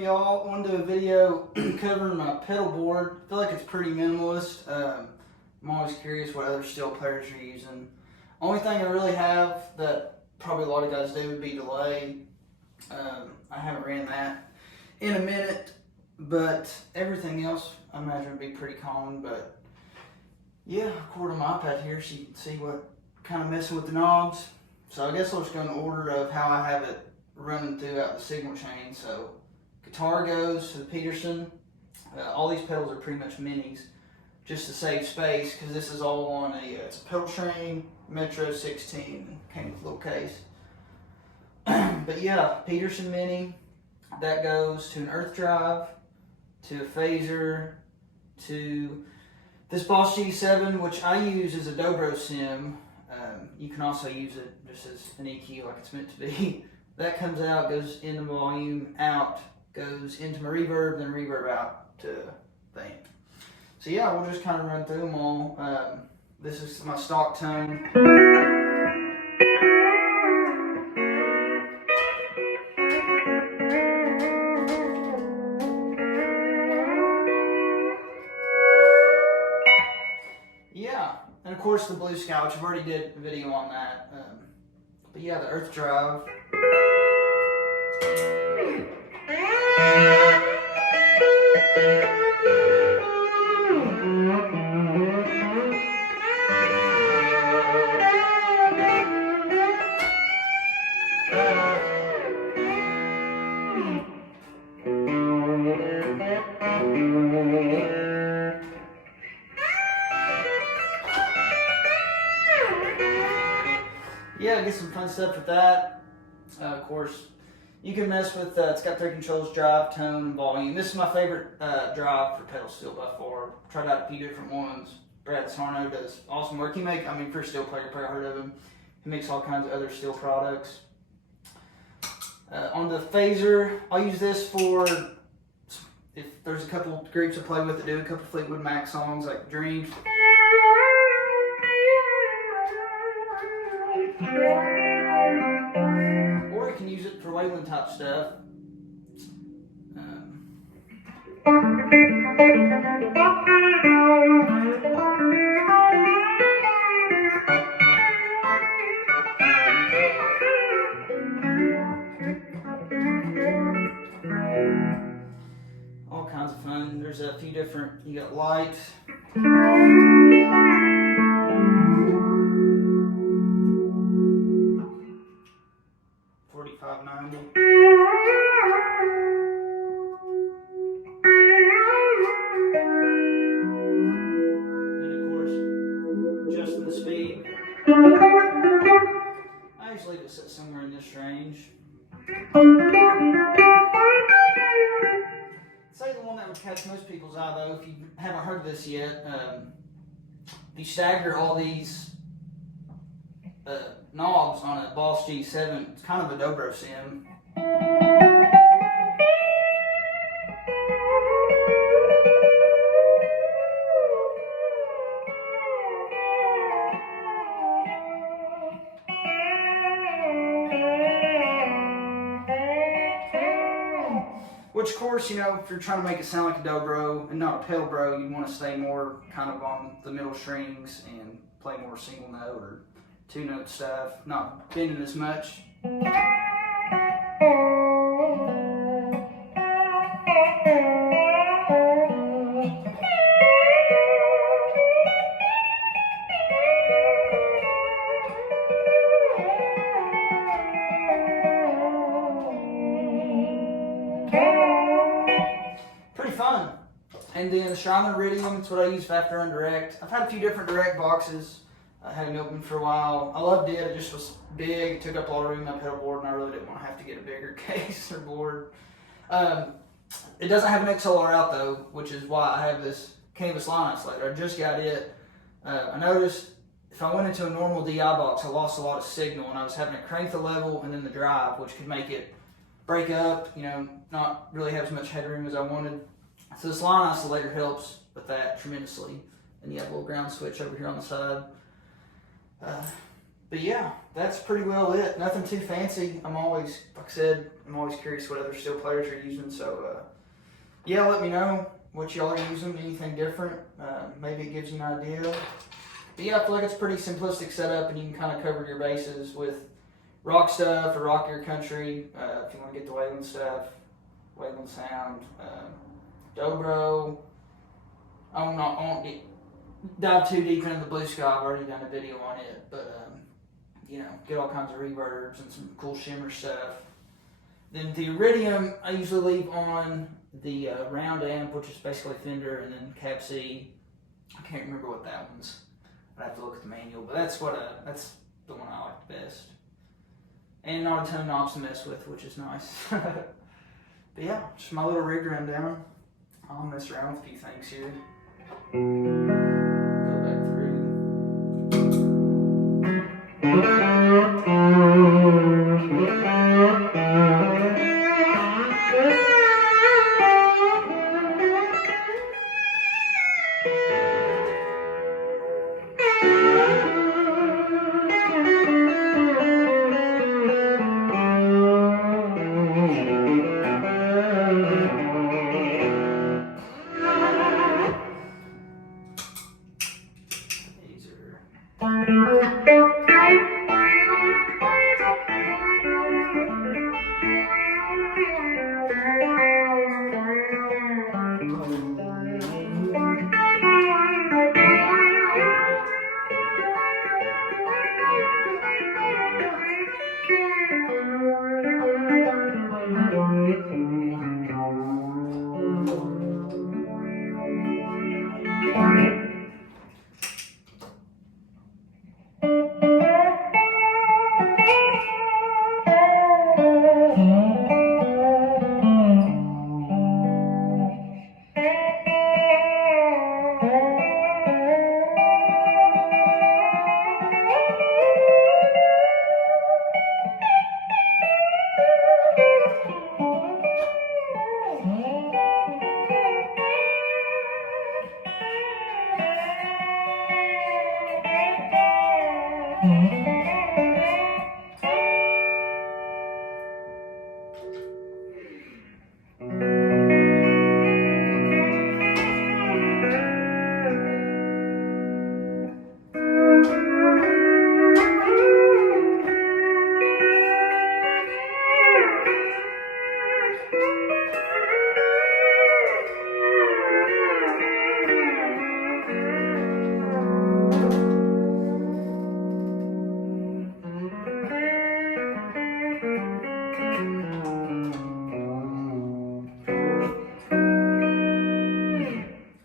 y'all? I wanted to do a video covering my pedal board. I feel like it's pretty minimalist. I'm always curious what other steel players are using. Only thing I really have that probably a lot of guys do would be delay. I haven't ran that in a minute, but everything else I imagine would be pretty common. But yeah, I recorded on my iPad here so you can see what kind of messing with the knobs. So I guess I'll just go in the order of how I have it running throughout the signal chain. So guitar goes to the Peterson. All these pedals are pretty much minis, just to save space, because this is all on it's a PedalTrain Metro 16, came with a little case. But yeah, Peterson Mini, that goes to an earth drive, to a phaser, to this Boss G7, which I use as a Dobro sim. You can also use it just as an EQ like it's meant to be. That comes out, goes into volume, out, goes into my reverb, then reverb out to the amp. So yeah, we'll just kind of run through them all. This is my stock tone. Yeah, and of course the Blue Sky, which I've already did a video on that. But yeah, the earth drive. Yeah, get some fun stuff with that. Of course, you can mess with, it's got 3 controls: drive, tone, and volume. This is my favorite drive for pedal steel by far. Tried out a few different ones. Brad Sarno does awesome work. For a steel player, you've probably heard of him. He makes all kinds of other steel products. On the phaser, I'll use this for, if there's a couple groups I play with that do a couple Fleetwood Mac songs like Dreams. Or you can use it for Wayland type stuff. All kinds of fun. There's a few different, you got light. 4590. And of course, adjusting the speed. I usually leave it set somewhere in this range. Say the one that would catch most people's eye though, if you haven't heard this yet, if you stagger all these knobs on a Boss G7, it's kind of a Dobro sim. Which of course, if you're trying to make it sound like a Dobro and not a pedal bro, you want to stay more kind of on the middle strings and play more single note or 2-note stuff, not bending as much. Pretty fun. And then Strymon Iridium, that's what I use after on direct. I've had a few different direct boxes. I had them open for a while. I loved it. It just was big. It took up a lot of room in my pedal board, and I really didn't want to have to get a bigger case or board. It doesn't have an XLR out though, which is why I have this canvas line isolator. I just got it. I noticed if I went into a normal DI box, I lost a lot of signal, and I was having to crank the level and then the drive, which could make it break up, not really have as much headroom as I wanted. So this line isolator helps with that tremendously. And you have a little ground switch over here on the side. But yeah, that's pretty well it. Nothing too fancy. I'm always, like I said, I'm always curious what other steel players are using. So yeah, let me know what y'all are using, anything different. Maybe it gives you an idea. But yeah, I feel like it's a pretty simplistic setup, and you can kind of cover your bases with rock stuff or rockier country. If you want to get the Wayland stuff, Wayland sound, Dobro. I won't dive too deep into the Blue Sky. I've already done a video on it, but you know, get all kinds of reverbs and some cool shimmer stuff. Then the Iridium, I usually leave on the round amp, which is basically Fender, and then Cab C. I can't remember what that one's. I'd have to look at the manual, but that's the one I like the best. And not a ton of knobs to mess with, which is nice. But yeah, just my little rig rundown. I'll mess around with a few things here. Go back through.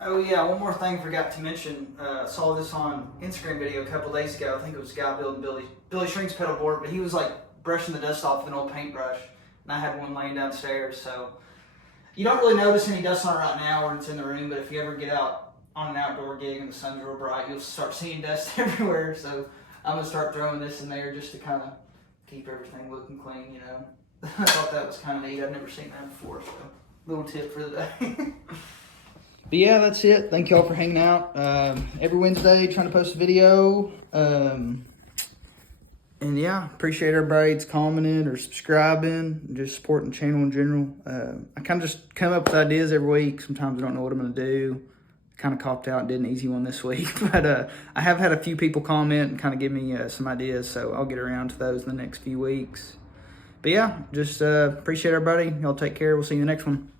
Oh yeah, one more thing I forgot to mention. Saw this on Instagram video a couple days ago. I think it was a guy building Billy Shrink's pedal board, but he was like brushing the dust off with an old paintbrush, and I had one laying downstairs. So you don't really notice any dust on it right now when it's in the room, but if you ever get out on an outdoor gig and the sun's real bright, you'll start seeing dust everywhere. So I'm gonna start throwing this in there just to kind of keep everything looking clean, you know. I thought that was kind of neat. I've never seen that before, so little tip for the day. But yeah, that's it. Thank y'all for hanging out. Every Wednesday, trying to post a video. And yeah, appreciate everybody that's commenting or subscribing, and just supporting the channel in general. I kind of just come up with ideas every week. Sometimes I don't know what I'm going to do. Kind of copped out and did an easy one this week. But I have had a few people comment and kind of give me some ideas, so I'll get around to those in the next few weeks. But yeah, just appreciate everybody. Y'all take care. We'll see you in the next one.